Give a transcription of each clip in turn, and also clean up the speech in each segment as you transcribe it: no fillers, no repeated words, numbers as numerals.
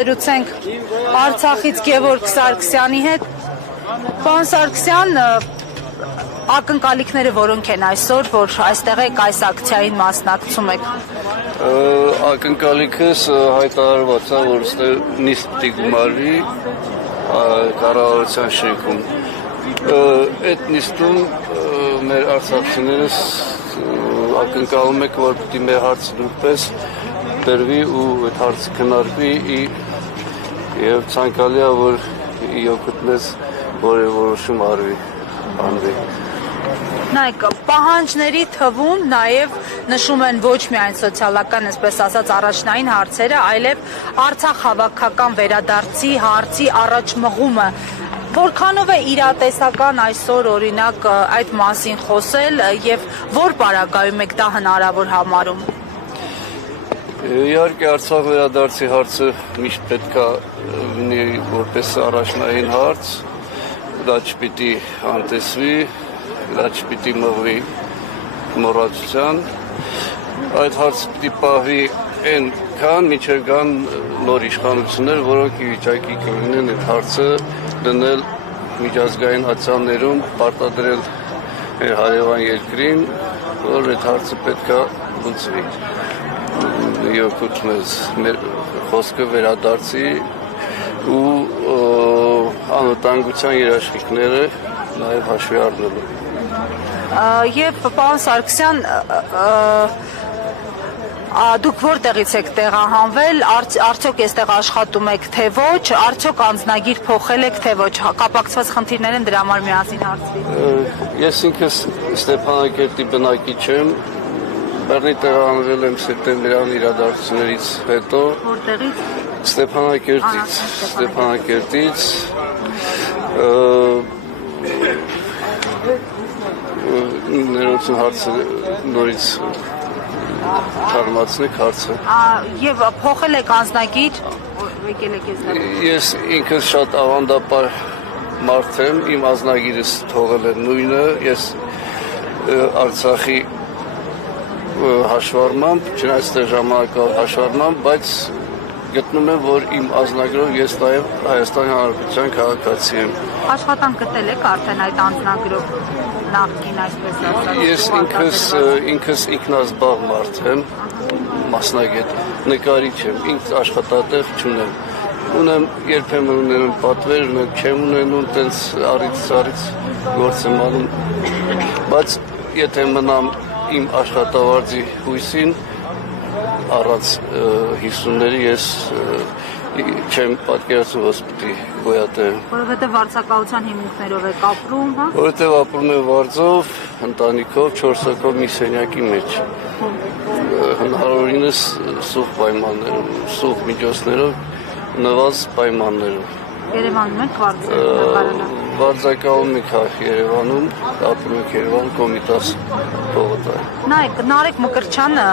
Զրուցենք Արցախից Գևորգ Սարգսյանի հետ։ Պարոն Սարգսյան, ակնկալիքները որոնք են այսօր, որ այստեղ եք այս ակցիային մասնակցում եք։ Ակնկալիքս հայտարարված է, որ այստեղ նիստ պիտի գումարվի կառավարության շենքում։ Այդ նիստում մեր արցախցիներս ակնկալում եք, որ պիտի մեր հարցը նույնպես դրվի ու այդ հարցը քննարկվի եւ ցանկալի է, որ իօգուտ մեզ որոշում անվի։ Նայեք, պահանջների թվում նաև նշում են ոչ միայն սոցիալական, այսպես ասած, առաջնային հարցերը, այլև Արցախ հավաքական վերադարձի հարցի առաջմղումը։ Որքանով է իրատեսական այսօր օրինակ այդ մասին խոսել եւ որ պարագայում եք դա հնարավոր համարում։ Իհարկե Արցախ վերադարձի հարցը միշտ պետք է լինի որպես առաջնային հարց, դա չպիտի անտեսվի, դա չպիտի մղվի մոռացության, այդ հարցը պիտի պահվի այնքան, մինչև գան նոր իշխանություններ, որոնք ի վիճակի կլինեն այդ հարցը դնել միջազգային ատյաններում, պարտադրել հարևան երկրին, որ այդ հարցը պետք է լուծվի։ Իօգուտ մեզ մեր խոսքը վերադարձի ու անվտանգության երաշխիքները նաև հաշվի առնելու։ Եվ պարոն Սարգսյան, դուք որտեղից եք տեղահանվել, արդյոք այստեղ աշխատում եք թե ոչ, արդյոք անձնագիր փոխել եք թե ոչ, կապակցված խնդիրներ են դրա համար միասին հարցրի։ Ես ինքս Ստեփանակերտի բնակիչ եմ, Բեռնի տեղահանվել եմ սեպտեմբերյան իրադարձություններից հետո։ Որտեղից։ Ստեփանակերտից ներողություն հարցը նորից թարմացնեք հարցը։ Եվ փոխել եք անձնագիր, եկել եք այստեղ։ Ես ինքս շատ ավանդապար մարդ եմ, իմ անձնագիրս թողել է նույնը, ես Արցախի հաշվառմամբ, չնայած այստեղ ժամանակավոր հաշվառմամբ, բայց գտնում եմ, որ իմ անձնագրով ես նաև Հայաստանի Հանրապետության քաղաքացի եմ։ Աշխատանք գտել եք արդեն այդ անձնագրով նախկին այսպես ասած։ Ես ինքս ինքնազբաղ մարդ եմ, մասնագետ, նկարիչ եմ, ինքս աշխատատեղ չունեմ։ Ունեմ երբեմն ունեմ պատվեր, չեմ ունենում, տենց առիթ գործ եմ անում, բայց եթե մնամ իմ աշխատավարձի հույսին, առանց հիսունների ես չեմ պատկերացնում, որ պիտի գոյատևեմ։ Որովհետև վարձակալության հիմունքներով եք ապրում, հա։ Որովհետև ապրում եմ վարձով, ընտանիքով, 4 հոգով մի սենյակի մեջ։ Հնարավորինս սուղ պայմաններով, սուղ միջոցներով, նվազ պայմաններով։ Երևանում եք վարձակալում։ Վարձակալում եք Երևանում, ապրում եք Երևան Կոմիտաս փողոցը։ Նայեք, Նարեկ Մկրտչյանը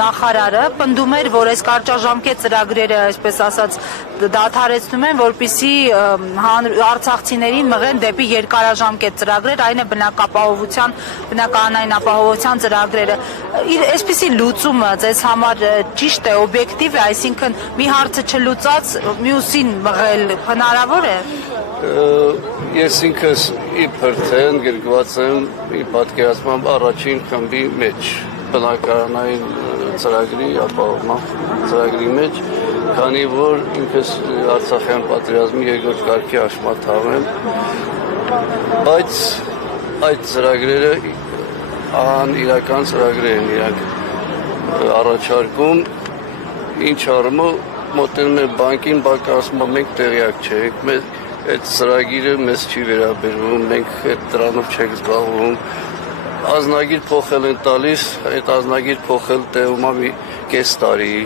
նախարարը պնդում էր, որ այս կարճաժամկետ ծրագրերը, այսպես ասած, դադարեցնում են, որպեսզի արցախցիներին մղեն դեպի երկարաժամկետ ծրագրեր, այն է բնակարանային ապահովության ծրագրերը։ Այսպիսի լուծումը ձեզ համար ճիշտ է, օբյեկտիվ է, այսինքն մի հարցը չլուծած մյուսին մղել հնարավոր է։ Ես ինքս իբր թե ընդգրկված եմ պատկերացմամբ առաջին խմբի մեջ, բնակարանային ծրագրի ապահովման ծրագրի մեջ, քանի որ ինքս Արցախյան պատերազմի երկրորդ կարգի աշխատավար եմ, բայց այդ ծրագրերը իրական ծրագրեր են, իրանք առաջարկում, ինչ առումով մոտենում է բանկին, բանկը ասում է մենք տեղյակ չենք, այդ ծրագիրը մեզ չի վերաբերվում, մենք այդ դրանով չենք զբաղվում, ազնագիր փոխել են տալիս, այդ ազնագիր փոխել տևում է մի կես տարի,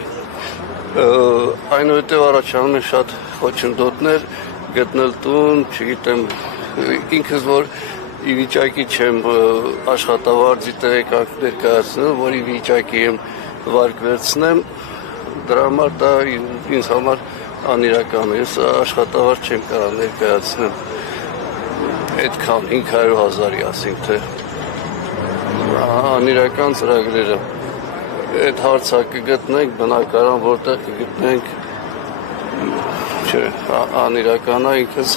այնուհետև առաջանում են շատ խոչընդոտներ, գտնել տուն, չգիտեմ, ինքս որ ի վիճակի չեմ աշխատավարձի տեղեկանք ներկայացնել, որ ի վիճակի եմ վարկ վերցնեմ, դրա համար դա ինձ համար անիրական է, ես աշխատավարձ չեմ կարող ներկայացնել այդքան 500,000-ի, ասենք թե անիրական ծրագրերը այդ հարցը կգտնենք բնակարան, որտեղ կգտնենք Չէ, անիրական է ինքս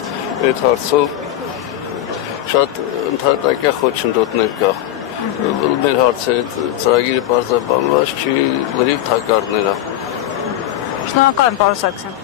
այդ հարցով շատ ընդհատակյա խոչընդոտներ կա։ Մեր հարցերը ծրագիրը բարձրաբանված չի, լրիվ թակարդներ է։ Շնորհակալ եմ, պարոն Սարգսյան։